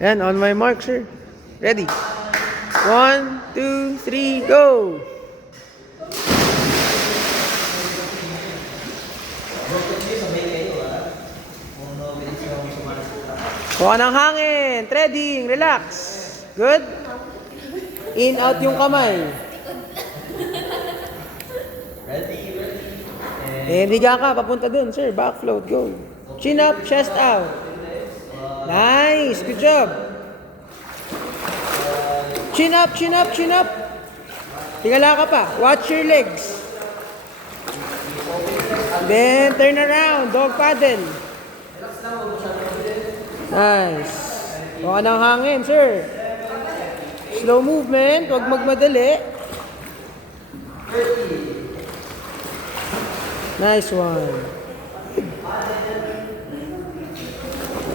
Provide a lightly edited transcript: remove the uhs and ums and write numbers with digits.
Yan, on my mark, sir. Ready? 1, 2, 3, go! Kuha ng hangin. Treading. Relax. Good? In, out yung kamay. Higa ka. Papunta dun, sir. Back float. Go. Chin up, chest out. Nice. Good job. Chin up, chin up, chin up. Tingala ka pa. Watch your legs. Then, turn around. Dog paddle. Nice. Kuha ng hangin, sir. Slow movement. Huwag magmadali. Nice one.